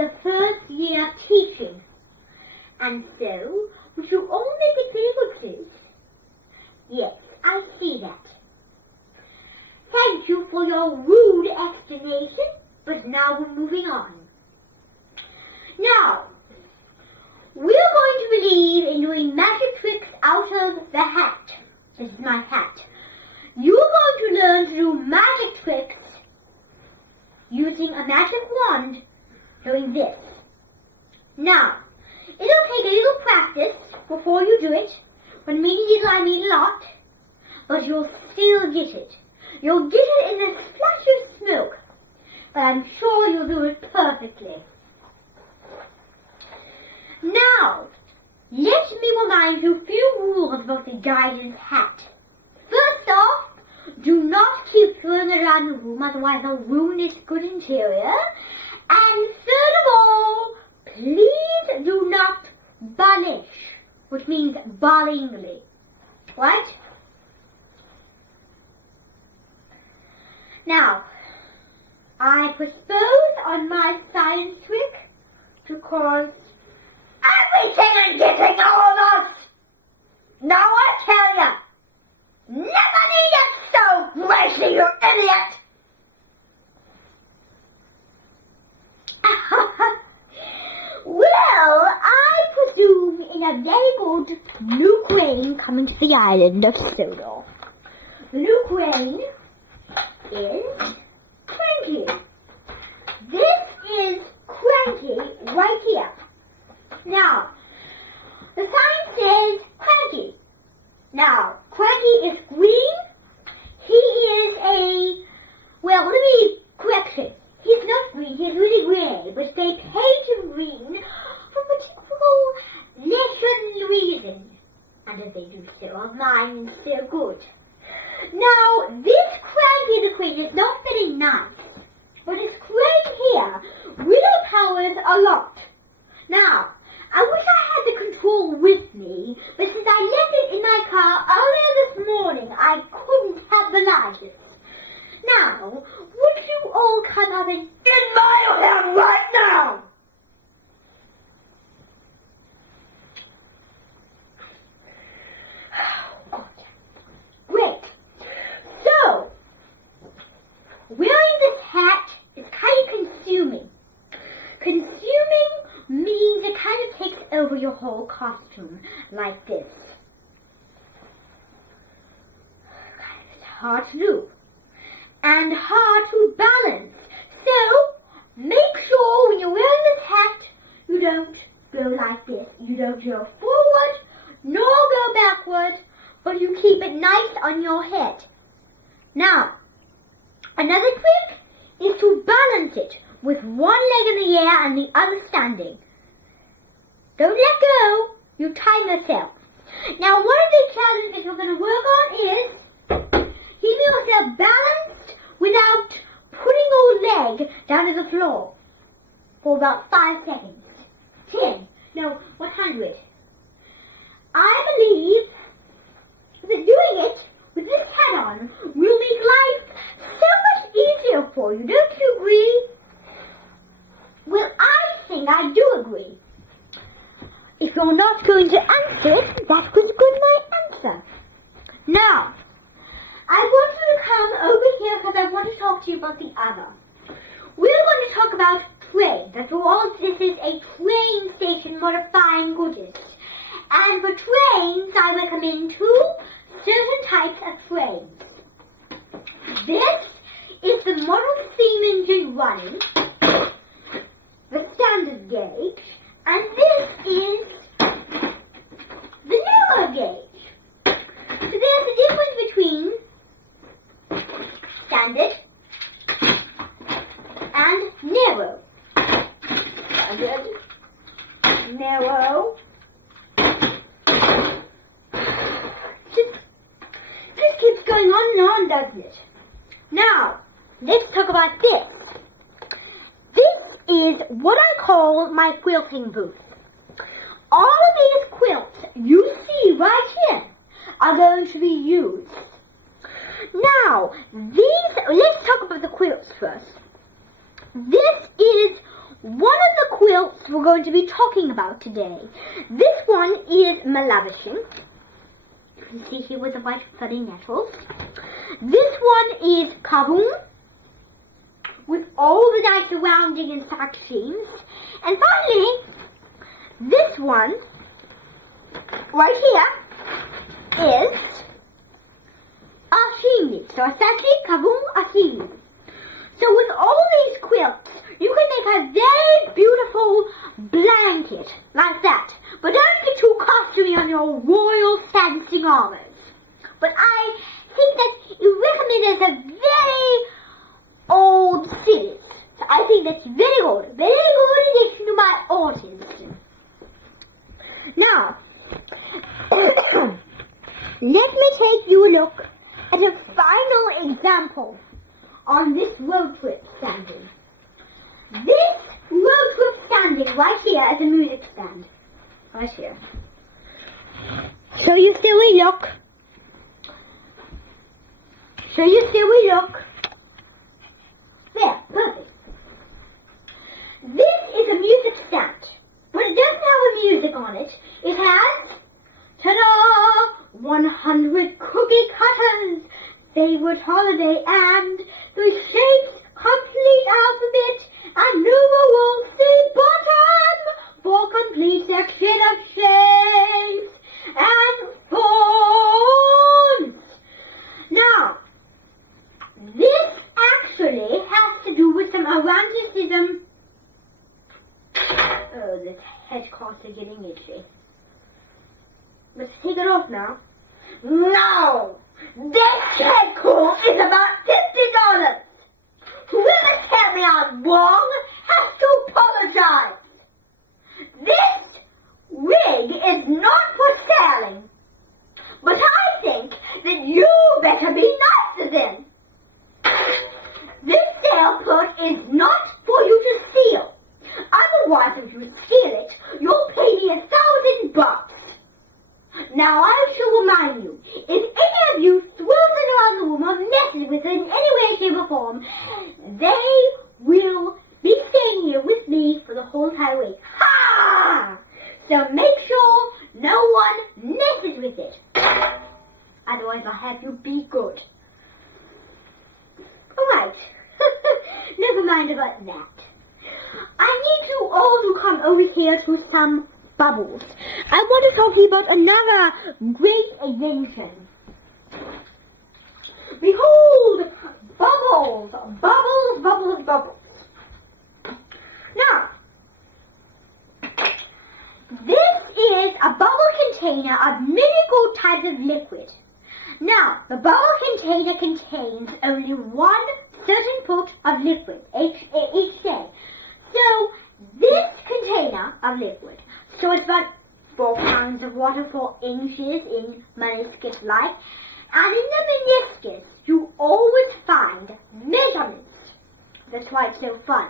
the first year of teaching. And so, would you all make it very good, please? Yes, I see that. Thank you for your rude explanation, but now we're moving on. Now, we're going to believe in doing magic tricks out of the hat. This is my hat. You're going to learn to do magic tricks using a magic wand doing this. Now, it'll take a little practice before you do it. When meaning little, I mean a lot. But you'll still get it. You'll get it in a splash of smoke. But I'm sure you'll do it perfectly. Now, let me remind you a few rules about the guidance hat. First off, do not keep throwing it around the room, otherwise it'll ruin its good interior. And third of all, please do not banish, which means ballingly. Right? Now, I propose on my science trick to cause everything and getting all of us. Now I tell ya, never need it so greatly, you idiot. Well, I presume in a very good new crane coming to the island of Sodor. The new crane is Cranky. This is Cranky right here. Now, the sign says Cranky. Now, Cranky is green. He is a, well, let me correct it. He's not green, he's really grey, but they paint him green for a particular lesson reason. And if they do so, mine is so good. Now, this Cranky the Crane is not very nice, but his crane here really powers a lot. Now, I wish I had the control with me, but since I left it in my car earlier this morning, I couldn't have the license. Now, would you all come up and in my hand right now? Oh, good. Great. So, wearing this hat is kind of consuming. Consuming means it kind of takes over your whole costume, like this. It's hard to do. And hard to balance. So, make sure when you're wearing this hat, you don't go like this. You don't go forward, nor go backward, but you keep it nice on your head. Now, another trick is to balance it with one leg in the air and the other standing. Don't let go. You time yourself. Now, one of the challenges that you're going to work on is keeping yourself balanced without putting your leg down to the floor for about 5 seconds. 10. No, 100. I believe that doing it with this hat on will make life so much easier for you. Don't you agree? Well, I think I do agree. If you're not going to answer it, that was my answer. Now, I want you to come over here because I want to talk to you about the other. We're going to talk about trains. After all, this is a train station modifying goodness. And for trains, I recommend 2 certain types of trains. This is the model steam engine running, the standard gauge, and this is the narrow gauge. So there's a difference between standard and narrow. Standard, narrow. This keeps going on and on, doesn't it? Now, let's talk about this. This is what I call my quilting booth. All of these quilts you see right here are going to be used. Now, let's talk about the quilts first. This is one of the quilts we're going to be talking about today. This one is Malavishing. You can see here with the white fuzzy nettles. This one is Kaboom, with all the nice surrounding and sack seams. And finally, this one right here is Ashimi. So essentially, Kaboom Ashimi. So with all these quilts, you can make a very beautiful blanket like that. But don't get too costumey on your royal fancy armors. But I think that you recommend as a very old series. So I think that's very good. Very good addition to my audience. Now, let me take you a look at a final example on this road trip standing. This road trip standing right here as a music stand. Right here. So you see we look. So you see we look. There, perfect. This is a music stand. But it doesn't have a music on it. It has, ta-da, 100 cookie cutters, favorite holiday, and the shapes complete alphabet, and numeral C bottom for complete section of shapes and fonts. Now, this actually has to do with some eroticism. Oh, this head cards are getting itchy. Let's take it off now. No! This head card is about $50. Whoever tells me I'm wrong has to apologize. This wig is not for selling. But I think that you better be nicer then. This sale put is not for you to steal. Otherwise, if you steal it, you'll pay me $1,000. Now, I shall remind you, if any of you throws it around the room or messes with it in any way, shape, or form, they will be staying here with me for the whole entire week. Ha! So make sure no one messes with it. Otherwise, I'll have you be good. Alright. Never mind about that. I need you all to come over here to some bubbles. I want to talk to you about another great invention. Behold, bubbles, bubbles, bubbles, bubbles. Now, this is a bubble container of many types of liquid. Now, the bubble container contains only one certain pot of liquid each day. So, this container of liquid, so it's about 4 pounds of water, 4 inches in meniscus life, and in the meniscus, you always find measurements. That's why it's so fun.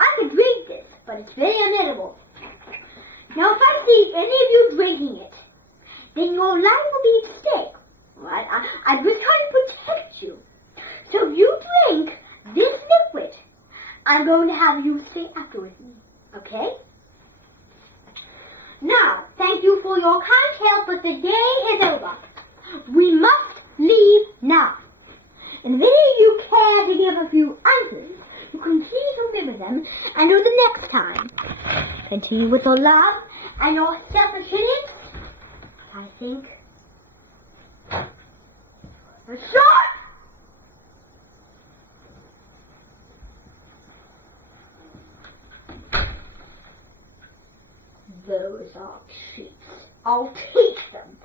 I could drink this, but it's very unedible. Now, if I see any of you drinking it, then your life will be at stake. Right? I'm just trying to protect you. So if you drink this liquid, I'm going to have you stay after with me. Okay? Now, thank you for your kind help, but the day is over. We must leave now. And if any of you care to give a few answers, you can please remember them and do the next time. Continue with your love and your self-assurance. I think. Shot! Those are treats. I'll teach them.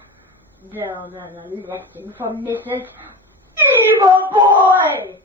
They'll learn a lesson from Mrs. Evil Boy!